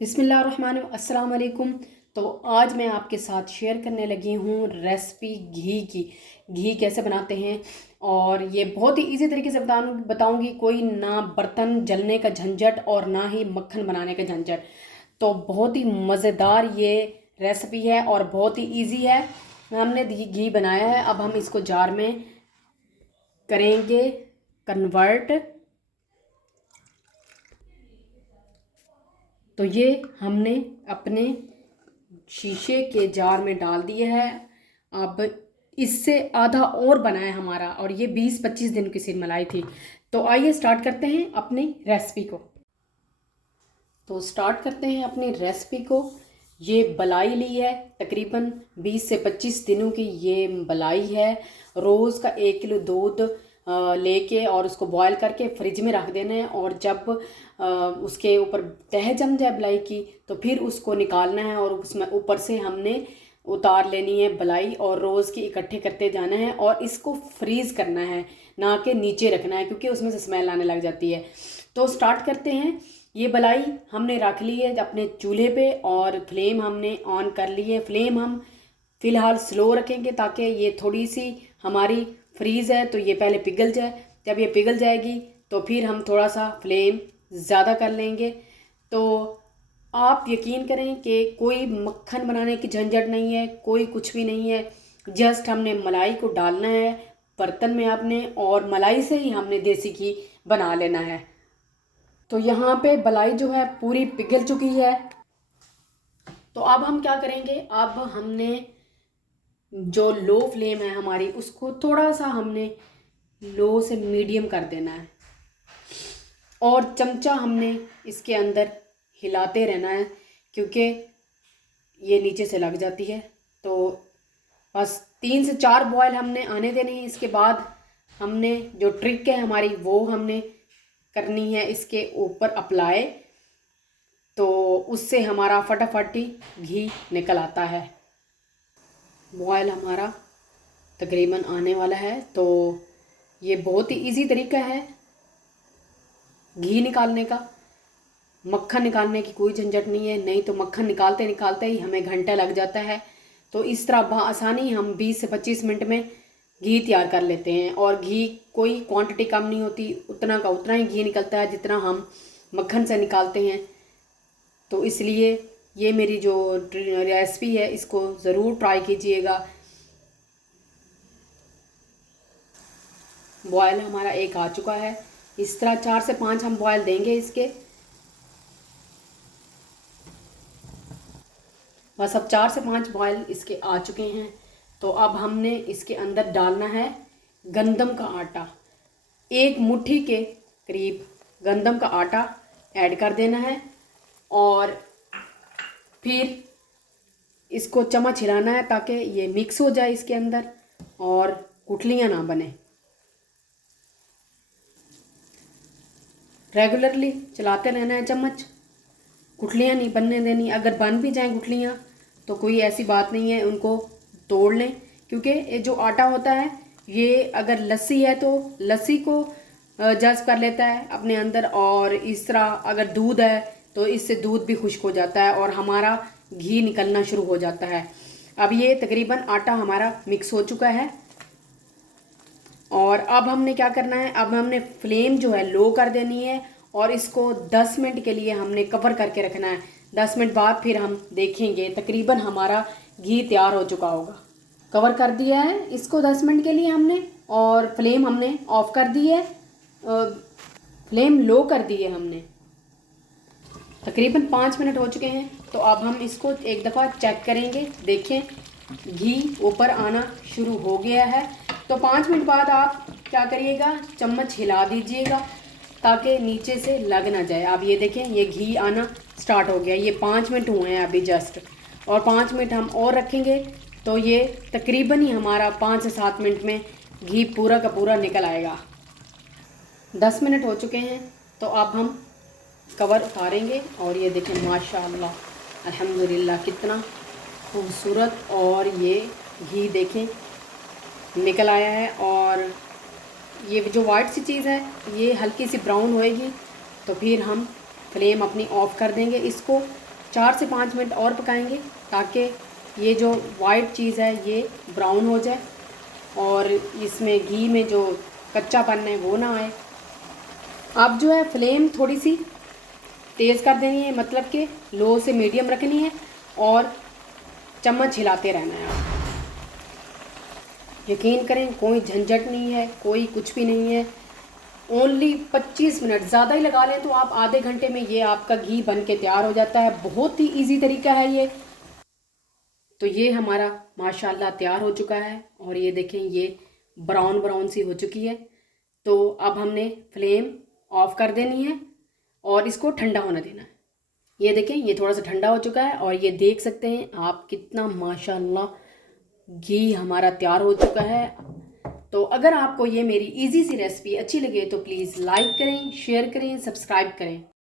बिस्मिल्लाहिर्रहमानिर्रहीम, अस्सलाम वालेकुम। तो आज मैं आपके साथ शेयर करने लगी हूँ रेसिपी घी की। घी कैसे बनाते हैं और ये बहुत ही इजी तरीके से बताऊँगी। कोई ना बर्तन जलने का झंझट और ना ही मक्खन बनाने का झंझट। तो बहुत ही मज़ेदार ये रेसिपी है और बहुत ही इजी है। हमने घी बनाया है, अब हम इसको जार में करेंगे कन्वर्ट। तो ये हमने अपने शीशे के जार में डाल दिया है। अब इससे आधा और बना है हमारा, और ये 20-25 दिन की सी मलाई थी। तो आइए स्टार्ट करते हैं अपनी रेसिपी को। तो स्टार्ट करते हैं अपनी रेसिपी को। ये बलाई ली है, तकरीबन 20 से 25 दिनों की ये बलाई है। रोज़ का 1 किलो दूध लेके और उसको बॉयल करके फ्रिज में रख देना है। और जब उसके ऊपर तह जम जाए बलाई की, तो फिर उसको निकालना है और उसमें ऊपर से हमने उतार लेनी है बलाई, और रोज़ की इकट्ठे करते जाना है। और इसको फ्रीज़ करना है, ना कि नीचे रखना है, क्योंकि उसमें से स्मेल आने लग जाती है। तो स्टार्ट करते हैं। ये बलाई हमने रख ली है अपने चूल्हे पे, और फ्लेम हमने ऑन कर ली है। फ्लेम हम फ़िलहाल स्लो रखेंगे ताकि ये थोड़ी सी हमारी फ्रीज़ है तो ये पहले पिघल जाए। जब ये पिघल जाएगी तो फिर हम थोड़ा सा फ्लेम ज़्यादा कर लेंगे। तो आप यकीन करें कि कोई मक्खन बनाने की झंझट नहीं है, कोई कुछ भी नहीं है। जस्ट हमने मलाई को डालना है बर्तन में आपने, और मलाई से ही हमने देसी घी बना लेना है। तो यहाँ पे बलाई जो है पूरी पिघल चुकी है। तो अब हम क्या करेंगे, अब हमने जो लो फ्लेम है हमारी, उसको थोड़ा सा हमने लो से मीडियम कर देना है, और चमचा हमने इसके अंदर हिलाते रहना है, क्योंकि ये नीचे से लग जाती है। तो बस 3 से 4 बॉयल हमने आने देने हैं। इसके बाद हमने जो ट्रिक है हमारी, वो हमने करनी है इसके ऊपर अप्लाई। तो उससे हमारा फटाफट ही घी निकल आता है। बॉयल हमारा तकरीबन आने वाला है। तो ये बहुत ही इजी तरीका है घी निकालने का। मक्खन निकालने की कोई झंझट नहीं है, नहीं तो मक्खन निकालते निकालते ही हमें घंटा लग जाता है। तो इस तरह बआसानी हम 20 से 25 मिनट में घी तैयार कर लेते हैं। और घी कोई क्वांटिटी कम नहीं होती, उतना का उतना ही घी निकलता है जितना हम मक्खन से निकालते हैं। तो इसलिए ये मेरी जो रेसिपी है, इसको ज़रूर ट्राई कीजिएगा। बॉयल हमारा एक आ चुका है। इस तरह 4 से 5 हम बॉयल देंगे इसके। बस अब 4 से 5 बॉयल इसके आ चुके हैं। तो अब हमने इसके अंदर डालना है गंदम का आटा। 1 मुट्ठी के करीब गंदम का आटा ऐड कर देना है, और फिर इसको चम्मच हिलाना है ताकि ये मिक्स हो जाए इसके अंदर और गुठलियाँ ना बने। रेगुलरली चलाते रहना है चम्मच, गुठलियाँ नहीं बनने देनी। अगर बन भी जाएं गुठलियाँ तो कोई ऐसी बात नहीं है, उनको तोड़ लें। क्योंकि ये जो आटा होता है, ये अगर लस्सी है तो लस्सी को जज़्ब कर लेता है अपने अंदर, और इस तरह अगर दूध है तो इससे दूध भी खुश्क हो जाता है और हमारा घी निकलना शुरू हो जाता है। अब ये तकरीबन आटा हमारा मिक्स हो चुका है। और अब हमने क्या करना है, अब हमने फ्लेम जो है लो कर देनी है, और इसको 10 मिनट के लिए हमने कवर करके रखना है। 10 मिनट बाद फिर हम देखेंगे, तकरीबन हमारा घी तैयार हो चुका होगा। कवर कर दिया है इसको 10 मिनट के लिए हमने, और फ्लेम हमने ऑफ कर दी है, फ्लेम लो कर दी है हमने। तकरीबन 5 मिनट हो चुके हैं। तो अब हम इसको एक दफ़ा चेक करेंगे। देखें, घी ऊपर आना शुरू हो गया है। तो 5 मिनट बाद आप क्या करिएगा, चम्मच हिला दीजिएगा ताकि नीचे से लग ना जाए। आप ये देखें, ये घी आना स्टार्ट हो गया। ये 5 मिनट हुए हैं अभी जस्ट, और 5 मिनट हम और रखेंगे तो ये तकरीबन ही हमारा 5 से 7 मिनट में घी पूरा का पूरा निकल आएगा। 10 मिनट हो चुके हैं। तो अब हम कवर उतारेंगे, और ये देखें माशाअल्लाह अल्हम्दुलिल्लाह कितना खूबसूरत, और ये घी देखें निकल आया है। और ये जो वाइट सी चीज़ है, ये हल्की सी ब्राउन होएगी तो फिर हम फ्लेम अपनी ऑफ़ कर देंगे इसको, 4 से 5 मिनट और पकाएंगे ताकि ये जो वाइट चीज़ है ये ब्राउन हो जाए और इसमें घी में जो कच्चापन है वो ना आए। अब जो है फ्लेम थोड़ी सी तेज़ कर देनी है, मतलब कि लो से मीडियम रखनी है और चम्मच हिलाते रहना है। आप यकीन करें कोई झंझट नहीं है, कोई कुछ भी नहीं है। ओनली 25 मिनट, ज़्यादा ही लगा लें तो आप आधे घंटे में ये आपका घी बन के तैयार हो जाता है। बहुत ही इजी तरीका है ये। तो ये हमारा माशाल्लाह तैयार हो चुका है और ये देखें ये ब्राउन ब्राउन सी हो चुकी है। तो अब हमने फ्लेम ऑफ कर देनी है और इसको ठंडा होने देना है। ये देखें ये थोड़ा सा ठंडा हो चुका है और ये देख सकते हैं आप कितना माशाल्लाह घी हमारा तैयार हो चुका है। तो अगर आपको ये मेरी इजी सी रेसिपी अच्छी लगे तो प्लीज़ लाइक करें, शेयर करें, सब्सक्राइब करें।